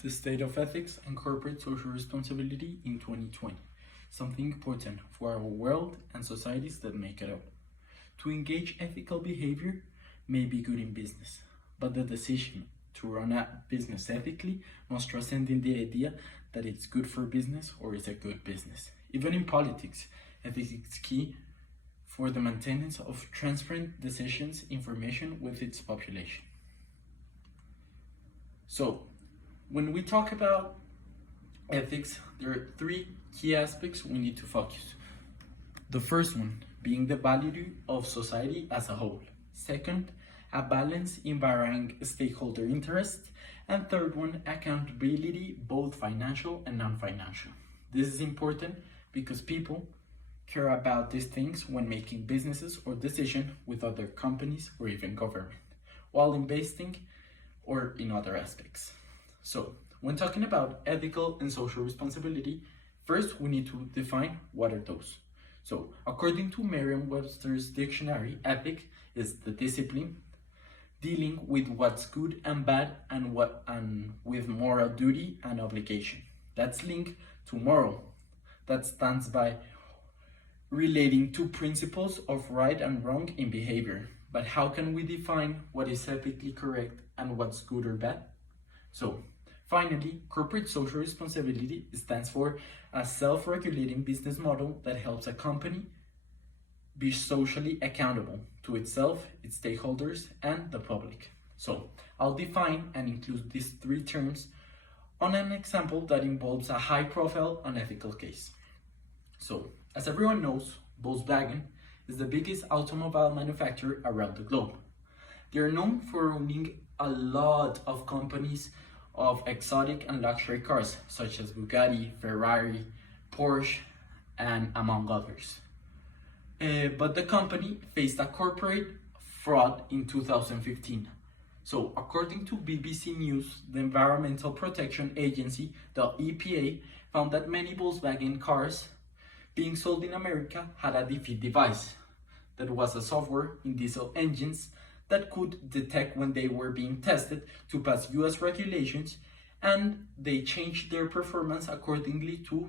The state of ethics and corporate social responsibility in 2020. Something important for our world and societies that make it up. To engage ethical behavior may be good in business, but the decision to run a business ethically must transcend in the idea that it's good for business or is a good business. Even in politics, ethics is key for the maintenance of transparent decisions information with its population. So, when we talk about ethics, there are three key aspects we need to focus. The first one being the value of society as a whole. Second, a balance in varying stakeholder interests. And third one, accountability, both financial and non-financial. This is important because people care about these things when making businesses or decisions with other companies or even government, while investing or in other aspects. So, when talking about ethical and social responsibility, first we need to define what are those. So, according to Merriam-Webster's dictionary, ethic is the discipline dealing with what's good and bad and with moral duty and obligation. That's linked to moral. That stands by relating to principles of right and wrong in behavior. But how can we define what is ethically correct and what's good or bad? So, finally, corporate social responsibility stands for a self-regulating business model that helps a company be socially accountable to itself, its stakeholders, and the public. So, I'll define and include these three terms on an example that involves a high-profile unethical case. So, as everyone knows, Volkswagen is the biggest automobile manufacturer around the globe. They are known for owning a lot of companies of exotic and luxury cars, such as Bugatti, Ferrari, Porsche, and among others. But the company faced a corporate fraud in 2015. So, according to BBC News, the Environmental Protection Agency, the EPA, found that many Volkswagen cars being sold in America had a defeat device. That was a software in diesel engines that could detect when they were being tested to pass US regulations, and they changed their performance accordingly to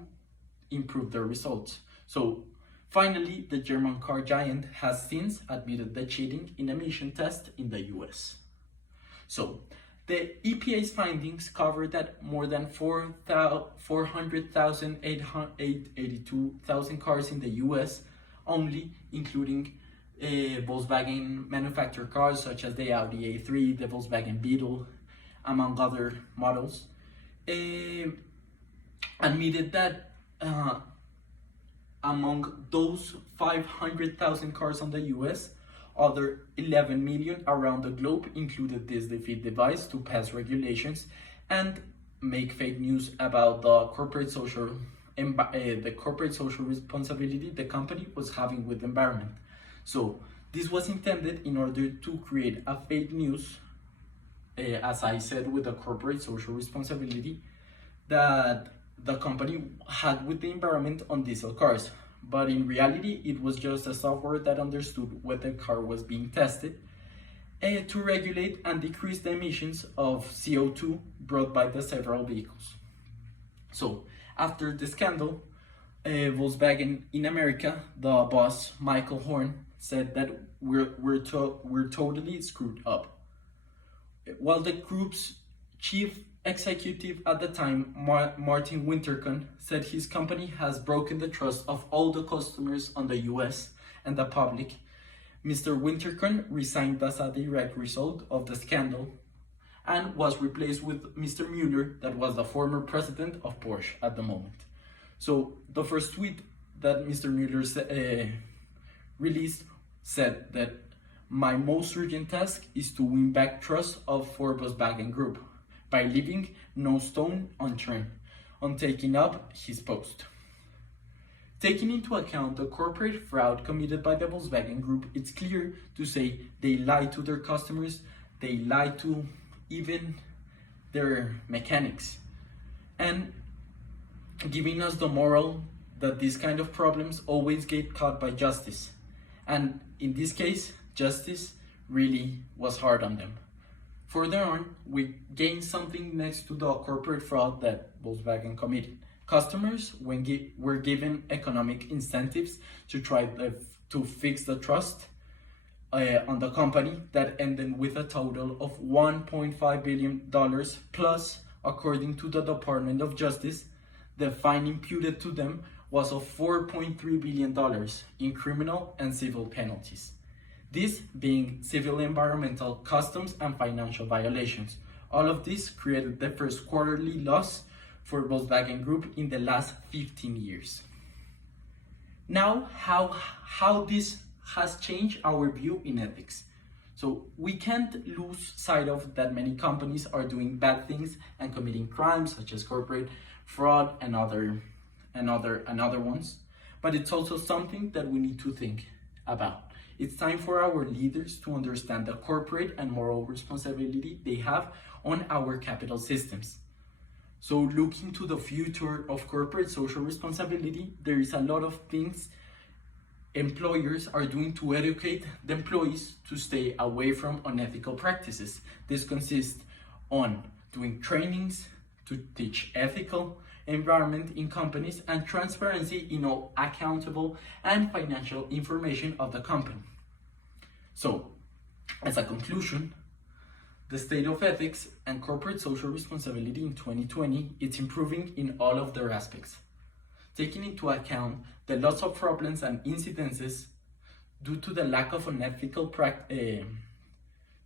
improve their results. So finally, the German car giant has since admitted the cheating in emission tests in the US. So the EPA's findings cover that more than 482,000 cars in the US only, including Volkswagen manufactured cars such as the Audi A3, the Volkswagen Beetle, among other models, admitted that among those 500,000 cars on the US, other 11 million around the globe included this defeat device to pass regulations and make fake news about the corporate social responsibility the company was having with the environment. So this was intended in order to create a fake news, as I said, with the corporate social responsibility that the company had with the environment on diesel cars. But in reality, it was just a software that understood when the car was being tested to regulate and decrease the emissions of CO2 brought by the several vehicles. So after the scandal, Volkswagen in America, the boss Michael Horn said that we're totally screwed up. While the group's chief executive at the time, Martin Winterkorn, said his company has broken the trust of all the customers on the US and the public, Mr. Winterkorn resigned as a direct result of the scandal and was replaced with Mr. Mueller, that was the former president of Porsche at the moment. So the first tweet that Mr. Mueller released said that my most urgent task is to win back trust for Volkswagen Group by leaving no stone unturned on taking up his post. Taking into account the corporate fraud committed by the Volkswagen Group, it's clear to say they lied to their customers, they lied to even their mechanics, and giving us the moral that these kind of problems always get caught by justice. And in this case, justice really was hard on them. Further on, we gain something next to the corporate fraud that Volkswagen committed. Customers were given economic incentives to try to fix the trust on the company that ended with a total of $1.5 billion plus, according to the Department of Justice, the fine imputed to them was of $4.3 billion in criminal and civil penalties. This being civil, environmental, customs, and financial violations. All of this created the first quarterly loss for Volkswagen Group in the last 15 years. Now, how this has changed our view in ethics. So we can't lose sight of that many companies are doing bad things and committing crimes such as corporate fraud and other ones. But it's also something that we need to think about. It's time for our leaders to understand the corporate and moral responsibility they have on our capital systems. So looking to the future of corporate social responsibility, there is a lot of things employers are doing to educate the employees to stay away from unethical practices. This consists on doing trainings to teach ethical environment in companies and transparency in all accountable and financial information of the company. So, as a conclusion, the state of ethics and corporate social responsibility in 2020 is improving in all of their aspects, taking into account the lots of problems and incidences due to the lack of unethical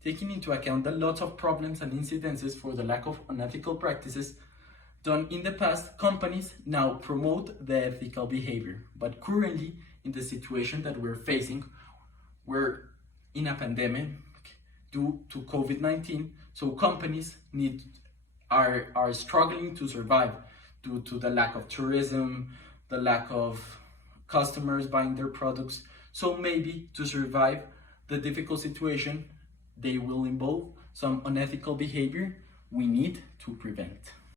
taking into account the lots of problems and incidences for the lack of unethical practices done in the past, companies now promote the ethical behavior. But currently, in the situation that we're facing, we're in a pandemic due to COVID-19, so companies are struggling to survive due to the lack of tourism, the lack of customers buying their products. So maybe to survive the difficult situation, they will involve some unethical behavior we need to prevent.